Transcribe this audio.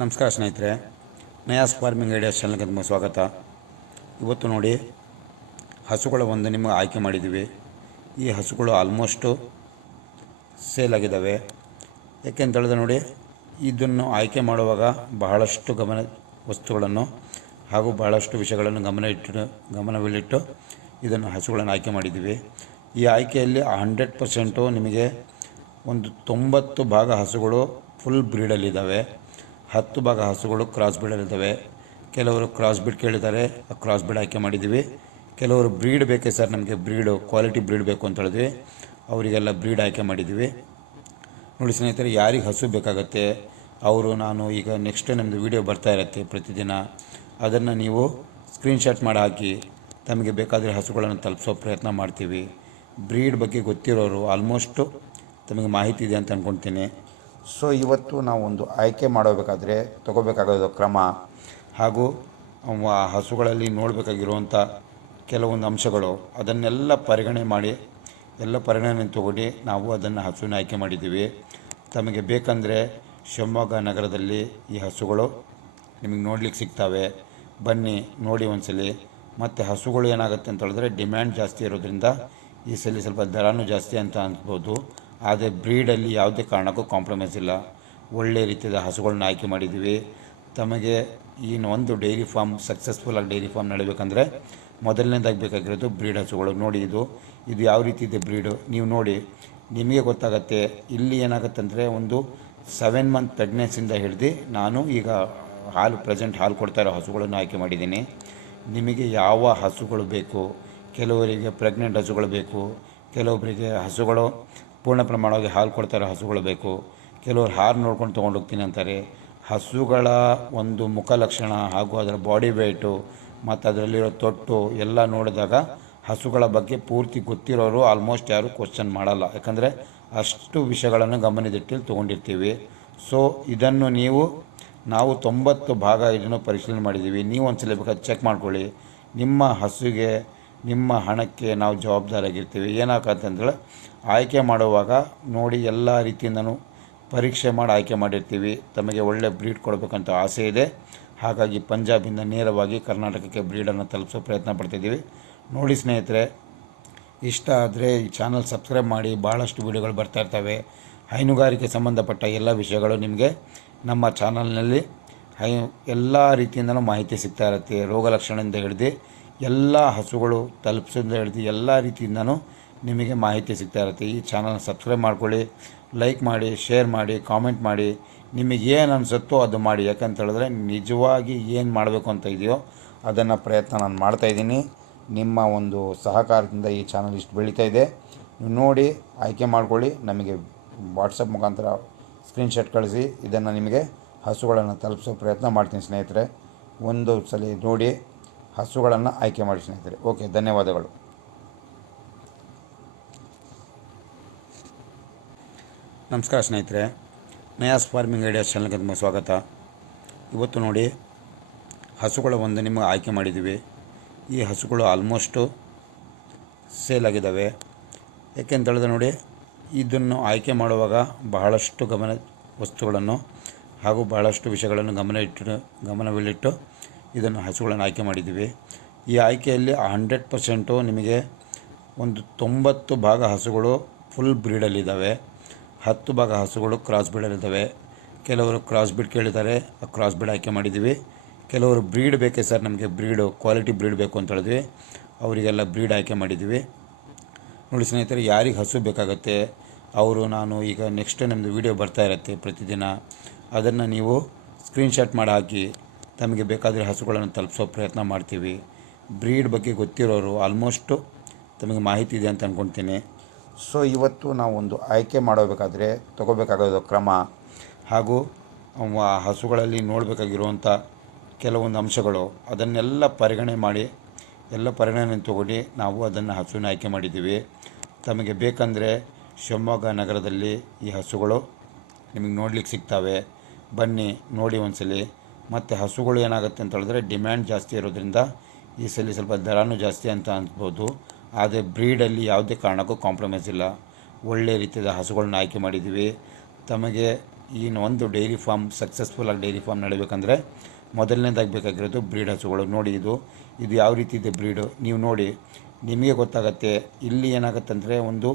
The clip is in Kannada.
ನಮಸ್ಕಾರ ಸ್ನೇಹಿತರೆ ನಯಾಸ್ ಫಾರ್ಮಿಂಗ್ ಐಡಿಯಾಸ್ ಚಾನಲ್ಗೆ ತುಂಬ ಸ್ವಾಗತ. ಇವತ್ತು ನೋಡಿ, ಹಸುಗಳ ಒಂದು ನಿಮಗೆ ಆಯ್ಕೆ ಮಾಡಿದ್ದೀವಿ. ಈ ಹಸುಗಳು ಆಲ್ಮೋಸ್ಟು ಸೇಲ್ ಆಗಿದ್ದಾವೆ. ಯಾಕೆಂತ ಹೇಳಿದ್ರೆ ನೋಡಿ, ಇದನ್ನು ಆಯ್ಕೆ ಮಾಡುವಾಗ ಬಹಳಷ್ಟು ಗಮನ, ವಸ್ತುಗಳನ್ನು ಹಾಗೂ ಬಹಳಷ್ಟು ವಿಷಯಗಳನ್ನು ಗಮನ ಇಟ್ಟು ಇದನ್ನು ಹಸುಗಳನ್ನು ಆಯ್ಕೆ ಮಾಡಿದ್ದೀವಿ. ಈ ಆಯ್ಕೆಯಲ್ಲಿ ಹಂಡ್ರೆಡ್ ಪರ್ಸೆಂಟು ನಿಮಗೆ ಒಂದು ತೊಂಬತ್ತು ಭಾಗ ಹಸುಗಳು ಫುಲ್ ಬ್ರೀಡಲ್ಲಿದ್ದಾವೆ ಹತ್ತು ಭಾಗ ಹಸುಗಳು ಕ್ರಾಸ್ ಬ್ರೀಡಲ್ಲಿದ್ದಾವೆ ಕೆಲವರು ಕ್ರಾಸ್ ಬ್ರೀಡ್ ಕೇಳಿದ್ದಾರೆ ಆ ಕ್ರಾಸ್ ಬ್ರೀಡ್ ಆಯ್ಕೆ ಮಾಡಿದ್ದೀವಿ. ಕೆಲವರು ಬ್ರೀಡ್ ಬೇಕೇ ಸರ್, ನಮಗೆ ಬ್ರೀಡು ಕ್ವಾಲಿಟಿ ಬ್ರೀಡ್ ಬೇಕು ಅಂತ ಹೇಳಿದ್ವಿ. ಅವರಿಗೆಲ್ಲ ಬ್ರೀಡ್ ಆಯ್ಕೆ ಮಾಡಿದ್ದೀವಿ. ನೋಡಿ ಸ್ನೇಹಿತರೆ, ಯಾರಿಗೆ ಹಸು ಬೇಕಾಗತ್ತೆ, ಅವರು ನಾನು ಈಗ ನೆಕ್ಸ್ಟ್ ನಮ್ಮದು ವಿಡಿಯೋ ಬರ್ತಾ ಇರುತ್ತೆ ಪ್ರತಿದಿನ. ಅದನ್ನು ನೀವು ಸ್ಕ್ರೀನ್ಶಾಟ್ ಮಾಡಿ ಹಾಕಿ, ತಮಗೆ ಬೇಕಾದರೆ ಹಸುಗಳನ್ನು ತಲುಪಿಸೋ ಪ್ರಯತ್ನ ಮಾಡ್ತೀವಿ. ಬ್ರೀಡ್ ಬಗ್ಗೆ ಗೊತ್ತಿರೋರು ಆಲ್ಮೋಸ್ಟು ತಮಗೆ ಮಾಹಿತಿ ಇದೆ ಅಂತ ಅಂದ್ಕೊಳ್ತೀನಿ ಸೊ ಇವತ್ತು ನಾವು ಒಂದು ಆಯ್ಕೆ ಮಾಡಬೇಕಾದ್ರೆ ತಗೋಬೇಕಾಗಿರೋ ಕ್ರಮ ಹಾಗೂ ಹಸುಗಳಲ್ಲಿ ನೋಡಬೇಕಾಗಿರುವಂಥ ಕೆಲವೊಂದು ಅಂಶಗಳು, ಅದನ್ನೆಲ್ಲ ಪರಿಗಣನೆ ಮಾಡಿ, ಎಲ್ಲ ಪರಿಗಣನೆ ತಗೊಂಡು ನಾವು ಅದನ್ನು ಹಸುವಿನ ಆಯ್ಕೆ ಮಾಡಿದ್ದೀವಿ. ತಮಗೆ ಬೇಕಂದರೆ ಶಿವಮೊಗ್ಗ ನಗರದಲ್ಲಿ ಈ ಹಸುಗಳು ನಿಮಗೆ ನೋಡ್ಲಿಕ್ಕೆ ಸಿಗ್ತವೆ. ಬನ್ನಿ, ನೋಡಿ ಒಂದ್ಸಲಿ. ಮತ್ತು ಹಸುಗಳು ಏನಾಗುತ್ತೆ ಅಂತ ಹೇಳಿದ್ರೆ, ಡಿಮ್ಯಾಂಡ್ ಜಾಸ್ತಿ ಇರೋದ್ರಿಂದ ಈ ಸಲ ಸ್ವಲ್ಪ ದರನೂ ಜಾಸ್ತಿ ಅಂತ ಅನ್ಸ್ಬೋದು ಆದರೆ ಬ್ರೀಡಲ್ಲಿ ಯಾವುದೇ ಕಾರಣಕ್ಕೂ ಕಾಂಪ್ರಮೈಸ್ ಇಲ್ಲ. ಒಳ್ಳೆ ರೀತಿಯ ಹಸುಗಳನ್ನ ಆಯ್ಕೆ ಮಾಡಿದ್ದೀವಿ ತಮಗೆ ಈ ಒಂದು ಡೈರಿ ಫಾರ್ಮ್ ಸಕ್ಸಸ್ಫುಲ್ಲಾಗಿ ಡೈರಿ ಫಾರ್ಮ್ ನಡಿಬೇಕಂದ್ರೆ ಮೊದಲನೇದಾಗಿ ಬೇಕಾಗಿರೋದು ಬ್ರೀಡ್ ಹಸುಗಳು. ನೋಡಿ ಇದು ಇದು ಯಾವ ರೀತಿ ಇದೆ ಬ್ರೀಡು ನೀವು ನೋಡಿ, ನಿಮಗೆ ಗೊತ್ತಾಗತ್ತೆ, ಇಲ್ಲಿ ಏನಾಗುತ್ತೆ ಅಂದರೆ ಒಂದು ಸೆವೆನ್ ಮಂತ್ ಪ್ರೆಗ್ನೆನ್ಸಿಂದ ಹಿಡ್ದು ನಾನು ಈಗ ಹಾಲು ಪ್ರೆಸೆಂಟ್ ಹಾಲು ಕೊಡ್ತಾ ಇರೋ ಹಸುಗಳನ್ನು ಆಯ್ಕೆ ಮಾಡಿದ್ದೀನಿ. ನಿಮಗೆ ಯಾವ ಹಸುಗಳು ಬೇಕು? ಕೆಲವರಿಗೆ ಪ್ರೆಗ್ನೆಂಟ್ ಹಸುಗಳು ಬೇಕು. ಕೆಲವೊಬ್ಬರಿಗೆ ಹಸುಗಳು ಪೂರ್ಣ ಪ್ರಮಾಣವಾಗಿ ಹಾಲು ಕೊಡ್ತಾರೆ, ಹಸುಗಳು ಬೇಕು. ಕೆಲವರು ಹಾರು ನೋಡ್ಕೊಂಡು ತೊಗೊಂಡೋಗ್ತೀನಿ ಅಂತಾರೆ. ಹಸುಗಳ ಒಂದು ಮುಖ ಲಕ್ಷಣ ಹಾಗೂ ಅದರ ಬಾಡಿ ವೆಯ್ಟು ಮತ್ತು ಅದರಲ್ಲಿರೋ ತೊಟ್ಟು ಎಲ್ಲ ನೋಡಿದಾಗ ಹಸುಗಳ ಬಗ್ಗೆ ಪೂರ್ತಿ ಗೊತ್ತಿರೋರು ಆಲ್ಮೋಸ್ಟ್ ಯಾರು ಕ್ವಶನ್ ಮಾಡಲ್ಲ. ಯಾಕಂದರೆ ಅಷ್ಟು ವಿಷಯಗಳನ್ನು ಗಮನದಿಟ್ಟಲ್ಲಿ ತೊಗೊಂಡಿರ್ತೀವಿ. ಸೊ ಇದನ್ನು ನೀವು, ನಾವು ತೊಂಬತ್ತು ಭಾಗ ಇದನ್ನು ಪರಿಶೀಲನೆ ಮಾಡಿದ್ದೀವಿ. ನೀವು ಒಂದ್ಸಲ ಬೇಕಾದ್ರೆ ಚೆಕ್ ಮಾಡ್ಕೊಳ್ಳಿ. ನಿಮ್ಮ ಹಸುಗೆ ನಿಮ್ಮ ಹಣಕ್ಕೆ ನಾವು ಜವಾಬ್ದಾರಿಯಾಗಿರ್ತೀವಿ. ಏನಾಗತ್ತೆ ಅಂದರೆ ಆಯ್ಕೆ ಮಾಡುವಾಗ ನೋಡಿ ಎಲ್ಲ ರೀತಿಯಿಂದನೂ ಪರೀಕ್ಷೆ ಮಾಡಿ ಆಯ್ಕೆ ಮಾಡಿರ್ತೀವಿ. ತಮಗೆ ಒಳ್ಳೆ ಬ್ರೀಡ್ ಕೊಡಬೇಕಂತ ಆಸೆ ಇದೆ. ಹಾಗಾಗಿ ಪಂಜಾಬಿಂದ ನೇರವಾಗಿ ಕರ್ನಾಟಕಕ್ಕೆ ಬ್ರೀಡನ್ನು ತಲುಪಿಸೋ ಪ್ರಯತ್ನ ಪಡ್ತಿದ್ದೀವಿ. ನೋಡಿ ಸ್ನೇಹಿತರೆ, ಇಷ್ಟ ಆದರೆ ಈ ಚಾನಲ್ ಸಬ್ಸ್ಕ್ರೈಬ್ ಮಾಡಿ. ಭಾಳಷ್ಟು ವೀಡಿಯೋಗಳು ಬರ್ತಾ ಇರ್ತವೆ. ಹೈನುಗಾರಿಕೆ ಸಂಬಂಧಪಟ್ಟ ಎಲ್ಲ ವಿಷಯಗಳು ನಿಮಗೆ ನಮ್ಮ ಚಾನಲ್ನಲ್ಲಿ ಹೈ ಎಲ್ಲ ರೀತಿಯಿಂದಲೂ ಮಾಹಿತಿ ಸಿಗ್ತಾ ಇರುತ್ತೆ. ರೋಗ ಲಕ್ಷಣದಿಂದ ಹಿಡಿದು ಎಲ್ಲ ಹಸುಗಳು ತಲುಪಿಸೋದ್ರಿಂದ ಹಿಡಿದು ಎಲ್ಲ ರೀತಿಯಿಂದನೂ ನಿಮಗೆ ಮಾಹಿತಿ ಸಿಗ್ತಾ ಇರುತ್ತೆ. ಈ ಚಾನಲ್ನ ಸಬ್ಸ್ಕ್ರೈಬ್ ಮಾಡ್ಕೊಳ್ಳಿ, ಲೈಕ್ ಮಾಡಿ, ಶೇರ್ ಮಾಡಿ, ಕಾಮೆಂಟ್ ಮಾಡಿ. ನಿಮಗೆ ಏನು ಅನಿಸುತ್ತೋ ಅದು ಮಾಡಿ. ಯಾಕಂತ ಹೇಳಿದ್ರೆ ನಿಜವಾಗಿ ಏನು ಮಾಡಬೇಕು ಅಂತ ಇದೆಯೋ ಅದನ್ನು ಪ್ರಯತ್ನ ನಾನು ಮಾಡ್ತಾಯಿದ್ದೀನಿ ನಿಮ್ಮ ಒಂದು ಸಹಕಾರದಿಂದ ಈ ಚಾನಲ್ ಇಷ್ಟು ಬೆಳೀತಾ ಇದೆ. ನೀವು ನೋಡಿ, ಆಯ್ಕೆ ಮಾಡ್ಕೊಳ್ಳಿ. ನಮಗೆ ವಾಟ್ಸಪ್ ಮುಖಾಂತರ ಸ್ಕ್ರೀನ್ಶಾಟ್ ಕಳಿಸಿ. ಇದನ್ನು ನಿಮಗೆ ಹಸುಗಳನ್ನು ತಲುಪಿಸೋ ಪ್ರಯತ್ನ ಮಾಡ್ತೀನಿ ಸ್ನೇಹಿತರೆ. ಒಂದು ಸಲ ನೋಡಿ. ಹಸುಗಳನ್ನು ಆಯ್ಕೆ ಮಾಡಿ ಸ್ನೇಹಿತರೆ. ಓಕೆ, ಧನ್ಯವಾದಗಳು. ನಮಸ್ಕಾರ ಸ್ನೇಹಿತರೆ. ನಯಾಸ್ ಫಾರ್ಮಿಂಗ್ ಐಡಿಯಾಸ್ ಚಾನಲ್ಗೆ ತುಂಬ ಸ್ವಾಗತ. ಇವತ್ತು ನೋಡಿ, ಹಸುಗಳ ಒಂದು ನಿಮಗೆ ಆಯ್ಕೆ ಮಾಡಿದ್ದೀವಿ. ಈ ಹಸುಗಳು ಆಲ್ಮೋಸ್ಟು ಸೇಲ್ ಆಗಿದ್ದಾವೆ. ಹೇಳಿದ್ರೆ ನೋಡಿ, ಇದನ್ನು ಆಯ್ಕೆ ಮಾಡುವಾಗ ಬಹಳಷ್ಟು ಗಮನ ವಸ್ತುಗಳನ್ನು ಹಾಗೂ ಬಹಳಷ್ಟು ವಿಷಯಗಳನ್ನು ಗಮನ ಇಟ್ಟು, ಗಮನವಿಲ್ಲಿಟ್ಟು ಇದನ್ನು ಹಸುಗಳನ್ನು ಆಯ್ಕೆ ಮಾಡಿದ್ದೀವಿ. ಈ ಆಯ್ಕೆಯಲ್ಲಿ ಹಂಡ್ರೆಡ್ ಪರ್ಸೆಂಟು ನಿಮಗೆ ಒಂದು ತೊಂಬತ್ತು ಭಾಗ ಹಸುಗಳು ಫುಲ್ ಬ್ರೀಡಲ್ಲಿದ್ದಾವೆ ಹತ್ತು ಭಾಗ ಹಸುಗಳು ಕ್ರಾಸ್ ಬ್ರೀಡಲ್ಲಿದ್ದಾವೆ ಕೆಲವರು ಕ್ರಾಸ್ ಬ್ರೀಡ್ ಕೇಳಿದ್ದಾರೆ, ಆ ಕ್ರಾಸ್ ಬ್ರೀಡ್ ಆಯ್ಕೆ ಮಾಡಿದ್ದೀವಿ. ಕೆಲವರು ಬ್ರೀಡ್ ಬೇಕೇ ಸರ್ ನಮಗೆ ಬ್ರೀಡು ಕ್ವಾಲಿಟಿ ಬ್ರೀಡ್ ಬೇಕು ಅಂತ ಹೇಳಿದ್ವಿ. ಅವರಿಗೆಲ್ಲ ಬ್ರೀಡ್ ಆಯ್ಕೆ ಮಾಡಿದ್ದೀವಿ. ನೋಡಿ ಸ್ನೇಹಿತರೆ, ಯಾರಿಗೆ ಹಸು ಬೇಕಾಗುತ್ತೆ, ಅವರು ನಾನು ಈಗ ನೆಕ್ಸ್ಟ್ ನಮ್ಮದು ವಿಡಿಯೋ ಬರ್ತಾ ಇರುತ್ತೆ ಪ್ರತಿದಿನ. ಅದನ್ನು ನೀವು ಸ್ಕ್ರೀನ್ಶಾಟ್ ಮಾಡಿ ಹಾಕಿ ತಮಗೆ ಬೇಕಾದರೆ ಹಸುಗಳನ್ನು ತಲುಪಿಸೋ ಪ್ರಯತ್ನ ಮಾಡ್ತೀವಿ. ಬ್ರೀಡ್ ಬಗ್ಗೆ ಗೊತ್ತಿರೋರು ಆಲ್ಮೋಸ್ಟು ತಮಗೆ ಮಾಹಿತಿ ಇದೆ ಅಂತ ಅಂದ್ಕೊಳ್ತೀನಿ ಸೊ ಇವತ್ತು ನಾವು ಒಂದು ಆಯ್ಕೆ ಮಾಡಬೇಕಾದ್ರೆ ತಗೋಬೇಕಾಗೋದು ಕ್ರಮ ಹಾಗೂ ಆ ಹಸುಗಳಲ್ಲಿ ನೋಡಬೇಕಾಗಿರುವಂಥ ಕೆಲವೊಂದು ಅಂಶಗಳು, ಅದನ್ನೆಲ್ಲ ಪರಿಗಣನೆ ಮಾಡಿ, ಎಲ್ಲ ಪರಿಗಣನೆ ತಗೊಂಡು ನಾವು ಅದನ್ನು ಹಸುವಿನ ಆಯ್ಕೆ ಮಾಡಿದ್ದೀವಿ. ತಮಗೆ ಬೇಕಂದರೆ ಶಿವಮೊಗ್ಗ ನಗರದಲ್ಲಿ ಈ ಹಸುಗಳು ನಿಮಗೆ ನೋಡ್ಲಿಕ್ಕೆ ಸಿಗ್ತವೆ. ಬನ್ನಿ ನೋಡಿ ಒಂದ್ಸಲಿ. ಮತ್ತು ಹಸುಗಳು ಏನಾಗುತ್ತೆ ಅಂತ ಹೇಳಿದ್ರೆ ಡಿಮ್ಯಾಂಡ್ ಜಾಸ್ತಿ ಇರೋದ್ರಿಂದ ಈ ಸಲ ಸ್ವಲ್ಪ ದರನೂ ಜಾಸ್ತಿ ಅಂತ ಅನ್ಬೋದು. ಆದರೆ ಬ್ರೀಡಲ್ಲಿ ಯಾವುದೇ ಕಾರಣಕ್ಕೂ ಕಾಂಪ್ರಮೈಸ್ ಇಲ್ಲ. ಒಳ್ಳೆ ರೀತಿಯ ಹಸುಗಳನ್ನ ಆಯ್ಕೆ ಮಾಡಿದ್ದೀವಿ. ತಮಗೆ ಈ ಒಂದು ಡೈರಿ ಫಾರ್ಮ್ ಸಕ್ಸಸ್ಫುಲ್ಲಾಗಿ ಡೈರಿ ಫಾರ್ಮ್ ನಡಿಬೇಕಂದ್ರೆ ಮೊದಲನೇದಾಗಿ ಬೇಕಾಗಿರೋದು ಬ್ರೀಡ್ ಹಸುಗಳು. ನೋಡಿ ಇದು ಇದು ಯಾವ ರೀತಿ ಇದೆ ಬ್ರೀಡು? ನೀವು ನೋಡಿ, ನಿಮಗೆ ಗೊತ್ತಾಗತ್ತೆ, ಇಲ್ಲಿ ಏನಾಗುತ್ತೆ ಅಂದರೆ ಒಂದು